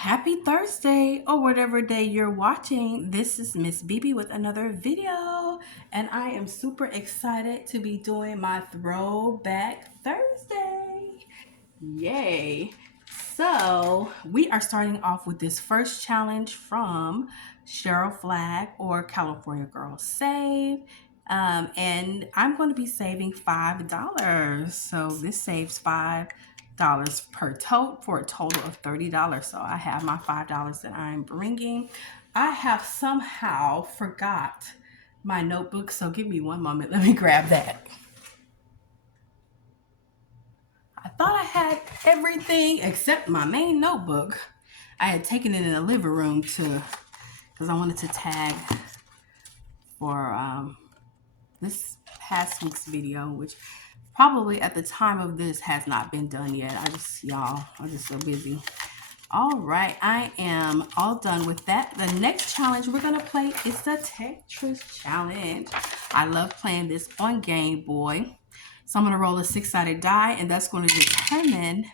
Happy Thursday or whatever day you're watching. This is Miss BB with another video, and I am super excited to be doing my Throwback Thursday. Yay! So, we are starting off with this first challenge from Cheryl Flag or California Girl Save. And I'm going to be saving $5. So, this saves $5 per tote for a total of $30. So, I have my $5 that I'm bringing. I have somehow forgot my notebook. So, give me one moment. Let me grab that. I thought I had everything except my main notebook. I had taken it in the living room because I wanted to tag for this past week's video, which probably at the time of this has not been done yet. I'm just so busy. All right, I am all done with that. The next challenge we're gonna play is the Tetris challenge. I love playing this on Game Boy. So I'm gonna roll a 6-sided die, and that's going to determine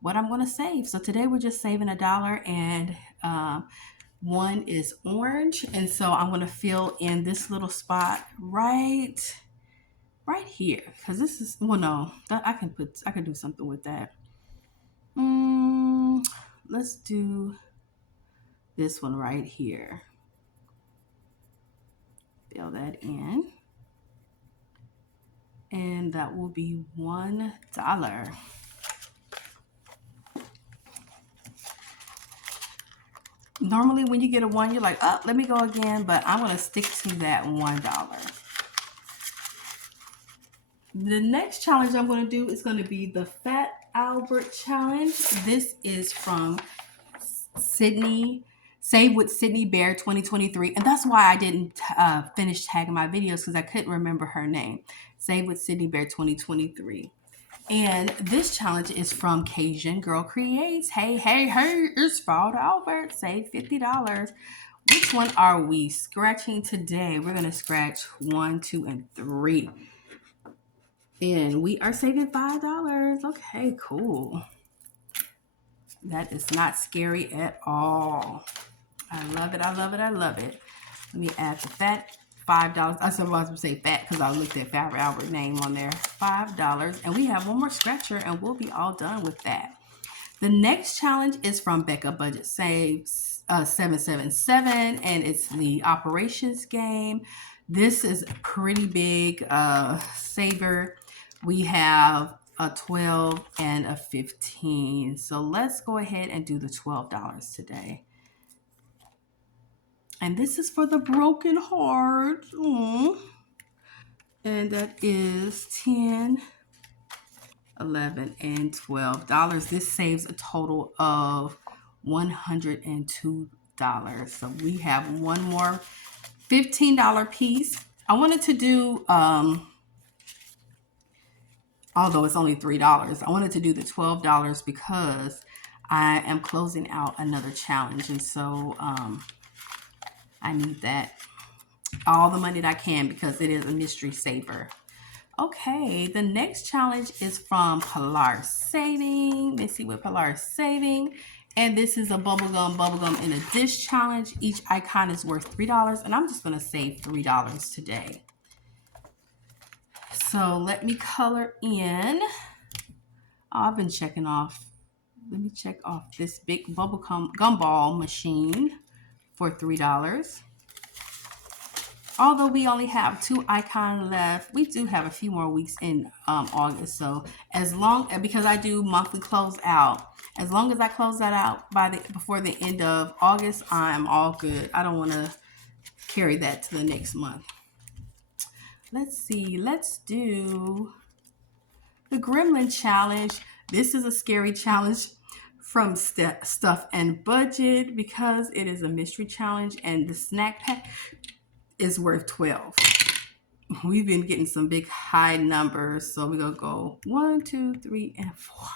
what I'm going to save. So today we're just saving $1, and one is orange, and so I'm going to fill in this little spot right here, because this is, well, no, that I can do something with that. Let's do this one right here. Fill that in, and that will be $1. Normally when you get a 1, you're like, oh, let me go again, but I'm going to stick to that $1. The next challenge I'm going to do is going to be the Fat Albert Challenge. This is from Sydney, Save with Sydney Bear 2023. And that's why I didn't finish tagging my videos, because I couldn't remember her name. Save with Sydney Bear 2023. And this challenge is from Cajun Girl Creates. Hey, it's Fat Albert. Save $50. Which one are we scratching today? We're going to scratch 1, 2, and 3. And we are saving $5. Okay, cool. That is not scary at all. I love it. I love it. I love it. Let me add the fat $5. I was to say fat because I looked at Fat Albert name on there. $5. And we have one more scratcher, and we'll be all done with that. The next challenge is from Becca Budget Saves 777, and it's the operations game. This is a pretty big saver. We have a 12 and a 15. So let's go ahead and do the $12 today. And this is for the broken heart. Aww. And that is 10, 11, and $12. This saves a total of $102. So we have one more $15 piece. I wanted to do although it's only $3, I wanted to do the $12 because I am closing out another challenge. And so I need that, all the money that I can, because it is a mystery saver. Okay, the next challenge is from Pilar Saving. Let's see what Pilar is saving. And this is a bubblegum in a dish challenge. Each icon is worth $3, and I'm just going to save $3 today. So let me color in. I've been checking off. Let me check off this big bubblegum gumball machine for $3. Although we only have 2 icons left, we do have a few more weeks in August. So because I do monthly close out, as long as I close that out before the end of August, I'm all good. I don't want to carry that to the next month. Let's see. Let's do the Gremlin Challenge. This is a scary challenge from Stuff and Budget because it is a mystery challenge, and the snack pack is worth $12. We've been getting some big high numbers, so we're gonna go 1, 2, 3, and 4.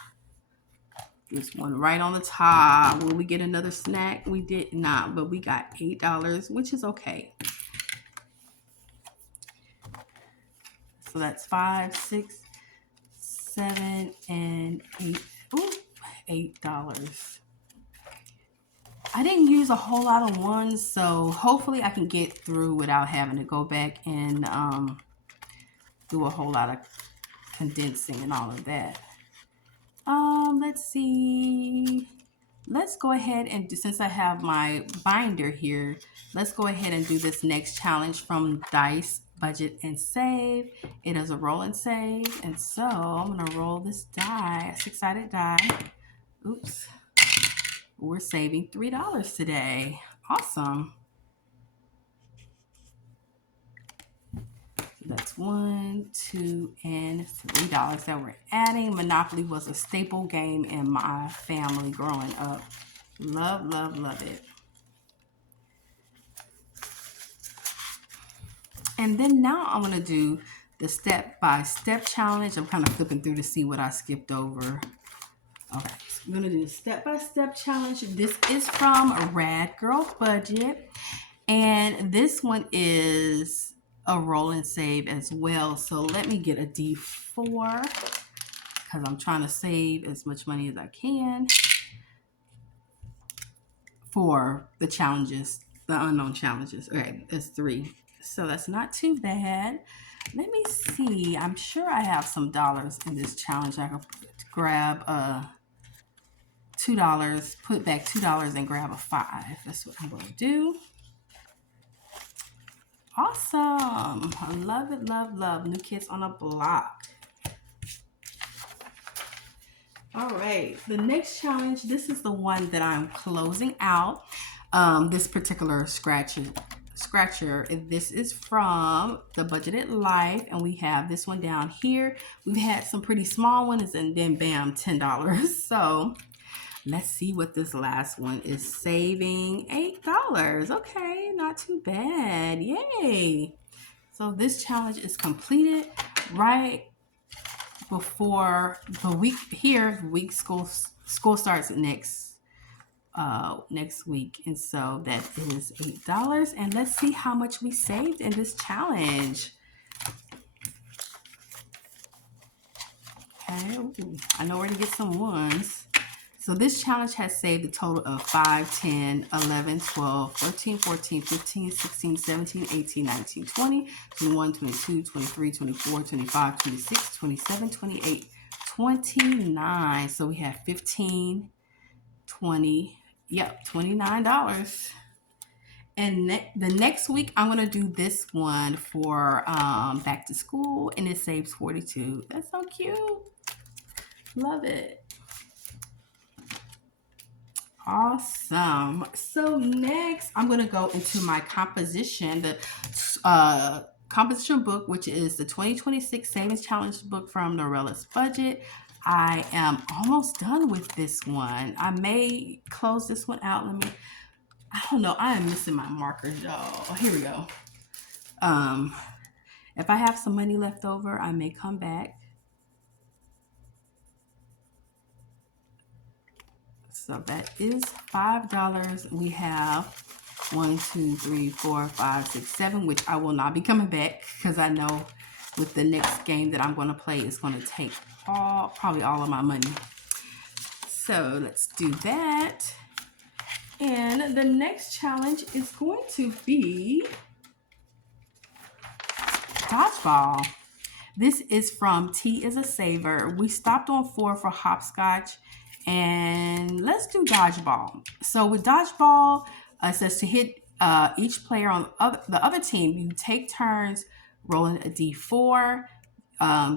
This one right on the top. Will we get another snack? We did not, but we got $8, which is okay. So that's 5, 6, 7, and 8. Ooh, $8. I didn't use a whole lot of ones, so hopefully I can get through without having to go back and do a whole lot of condensing and all of that. Let's see. Let's go ahead and do, since I have my binder here, let's go ahead and do this next challenge from Dice Budget and Save. It is a roll and save, and so I'm gonna roll this die, a 6-sided die. Oops. We're saving $3 today. Awesome. That's $1, $2, and $3 that we're adding. Monopoly was a staple game in my family growing up. Love, love, love it. And then now I'm going to do the step-by-step challenge. I'm kind of flipping through to see what I skipped over. Okay, so I'm going to do the step-by-step challenge. This is from Rad Girl Budget. And this one is a roll and save as well. So let me get a D4 because I'm trying to save as much money as I can for the challenges, the unknown challenges. Okay, that's 3. So that's not too bad. Let me see. I'm sure I have some dollars in this challenge. I can grab $2, put back $2 and grab a 5. That's what I'm going to do. Awesome. I love it, love, love. New Kids on a Block. All right. The next challenge, this is the one that I'm closing out. This particular scratcher. This is from the Budgeted Life, and we have this one down here. We've had some pretty small ones, and then bam, $10. So let's see what this last one is saving. $8. Okay, not too bad. Yay. So this challenge is completed right before the week here. School starts next week, and so that is $8. And let's see how much we saved in this challenge. Okay, ooh, I know where to get some ones. So this challenge has saved a total of 5, 10, 11, 12, 13, 14, 15, 16, 17, 18, 19, 20, 21, 22, 23, 24, 25, 26, 27, 28, 29. So we have 15, 20, yep, $29. And the next week, I'm going to do this one for back to school, and it saves 42. That's so cute. Love it. Awesome. So next, I'm going to go into my composition, the composition book, which is the 2026 Savings Challenge book from Norella's Budget. I am almost done with this one. I may close this one out. I don't know. I am missing my markers, y'all. Oh, here we go. If I have some money left over, I may come back. So that is $5. We have 1, 2, 3, 4, 5, 6, 7, which I will not be coming back because I know with the next game that I'm going to play, it's going to take probably all of my money. So let's do that. And the next challenge is going to be Dodgeball. This is from T is a Saver. We stopped on 4 for Hopscotch. And let's do Dodgeball. So with Dodgeball, it says to hit each player on the other team, you take turns rolling a D4.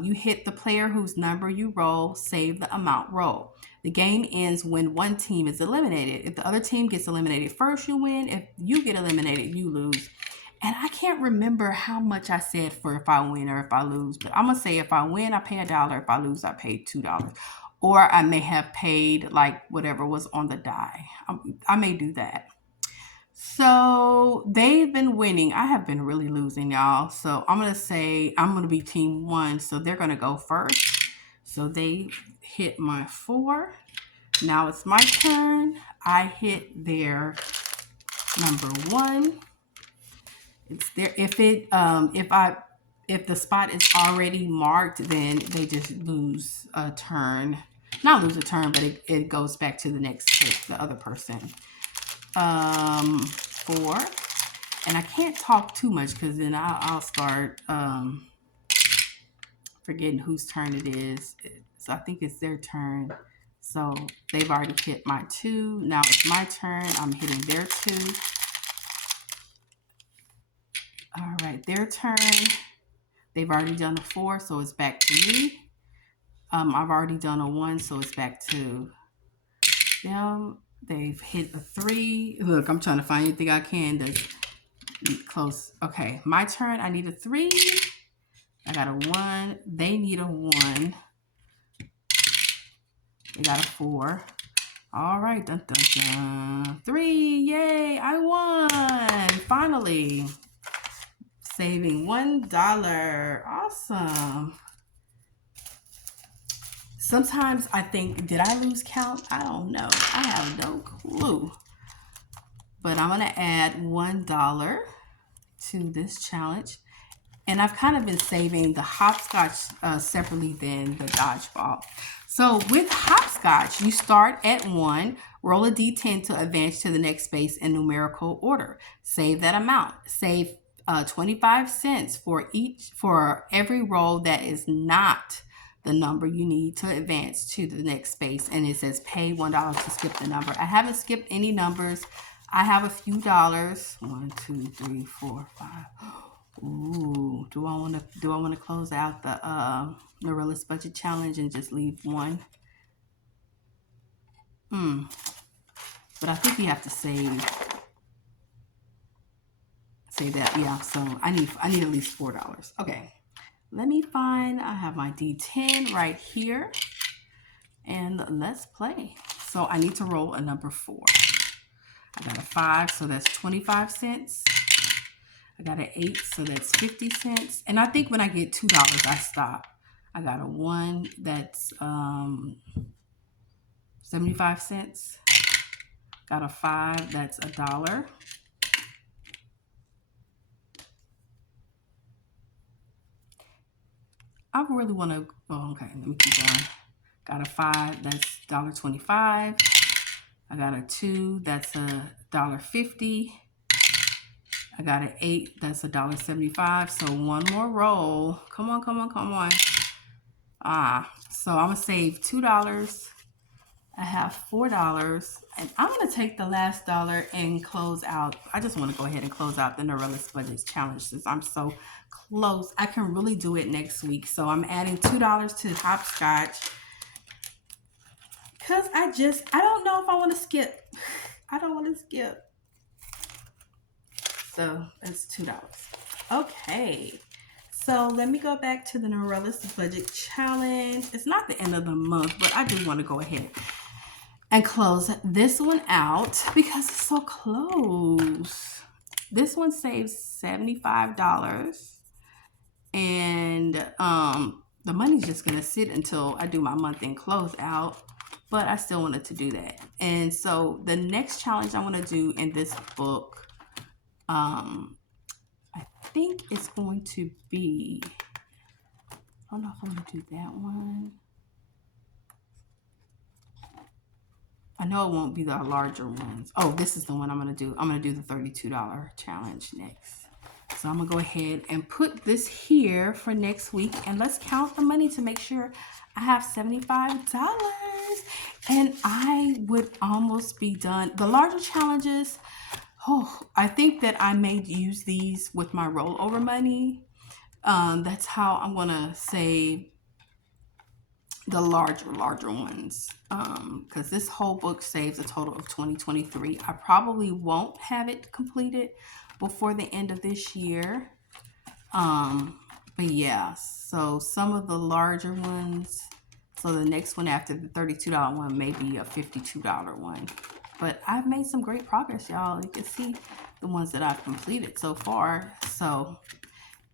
You hit the player whose number you roll, save the amount rolled. The game ends when one team is eliminated. If the other team gets eliminated first, you win. If you get eliminated, you lose. And I can't remember how much I said for if I win or if I lose, but I'm going to say if I win, I pay $1. If I lose, I pay $2. Or I may have paid like whatever was on the die. I may do that. So they've been winning. I have been really losing, y'all. So I'm going to say I'm going to be team 1. So they're going to go first. So they hit my 4. Now it's my turn. I hit their number 1. It's there. If the spot is already marked, then they just lose a turn. Not lose a turn, but it goes back to the next, the other person. 4. And I can't talk too much because then I'll start forgetting whose turn it is. So I think it's their turn. So they've already hit my 2. Now it's my turn. I'm hitting their 2. All right, their turn. They've already done a 4, so it's back to me. I've already done a 1, so it's back to them. They've hit a 3. Look, I'm trying to find anything I can that's close. Okay, my turn. I need a 3. I got a 1. They need a 1. They got a 4. All right, dun, dun, dun. 3. Yay, I won. Finally. Saving $1. Awesome. Sometimes I think, did I lose count? I don't know. I have no clue. But I'm going to add $1 to this challenge. And I've kind of been saving the hopscotch separately than the dodgeball. So with hopscotch, you start at 1, roll a d10 to advance to the next space in numerical order. Save that amount. Save 25 cents for every roll that is not the number you need to advance to the next space. And it says pay $1 to skip the number. I haven't skipped any numbers. I have a few dollars. 1, 2, 3, 4, 5. Ooh, do I want to close out the Marilla's budget challenge and just leave 1? But I think you have to save that. Yeah, so I need at least $4. Okay. Let me find, I have my D10 right here. And let's play. So I need to roll a number 4. I got a 5, so that's 25 cents. I got an 8, so that's 50 cents. And I think when I get $2, I stop. I got a 1, that's 75 cents. Got a 5, that's $1. I really want to, oh, okay, let me keep going. Got a 5, that's $1.25. I got a 2, that's $1.50. I got an 8, that's $1.75. So one more roll. Come on, come on, come on. So I'm gonna save $2. I have $4, and I'm gonna take the last dollar and close out. I just want to go ahead and close out the Marilla's Budget Challenge since I'm so close. I can really do it next week. So I'm adding $2 to hopscotch because I don't know if I want to skip. I don't want to skip. So that's $2. Okay. So let me go back to the Marilla's Budget Challenge. It's not the end of the month, but I do want to go ahead and close this one out because it's so close. This one saves $75. And the money's just going to sit until I do my month-end close out. But I still wanted to do that. And so the next challenge I want to do in this book, I think it's going to be, I don't know if I'm going to do that one. I know it won't be the larger ones. Oh, this is the one I'm going to do. I'm going to do the $32 challenge next. So I'm going to go ahead and put this here for next week. And let's count the money to make sure I have $75. And I would almost be done. The larger challenges, I think that I may use these with my rollover money. That's how I'm going to save the larger ones. Because this whole book saves a total of $20.23. I probably won't have it completed before the end of this year. But yeah, so some of the larger ones. So the next one after the $32 one may be a $52 one. But I've made some great progress, y'all. You can see the ones that I've completed so far. So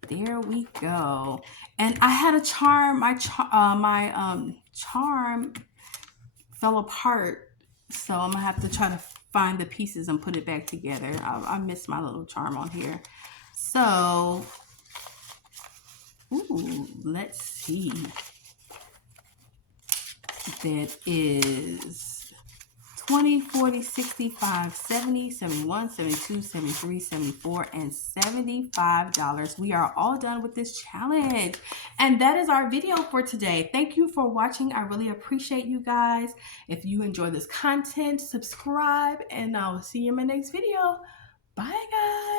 there we go. And I had a charm. My charm fell apart. So I'm going to have to try to find the pieces and put it back together. I missed my little charm on here. So, let's see. That is 20, 40, 65, 70, 71, 72, 73, 74, and $75. We are all done with this challenge. And that is our video for today. Thank you for watching. I really appreciate you guys. If you enjoy this content, subscribe, and I'll see you in my next video. Bye, guys.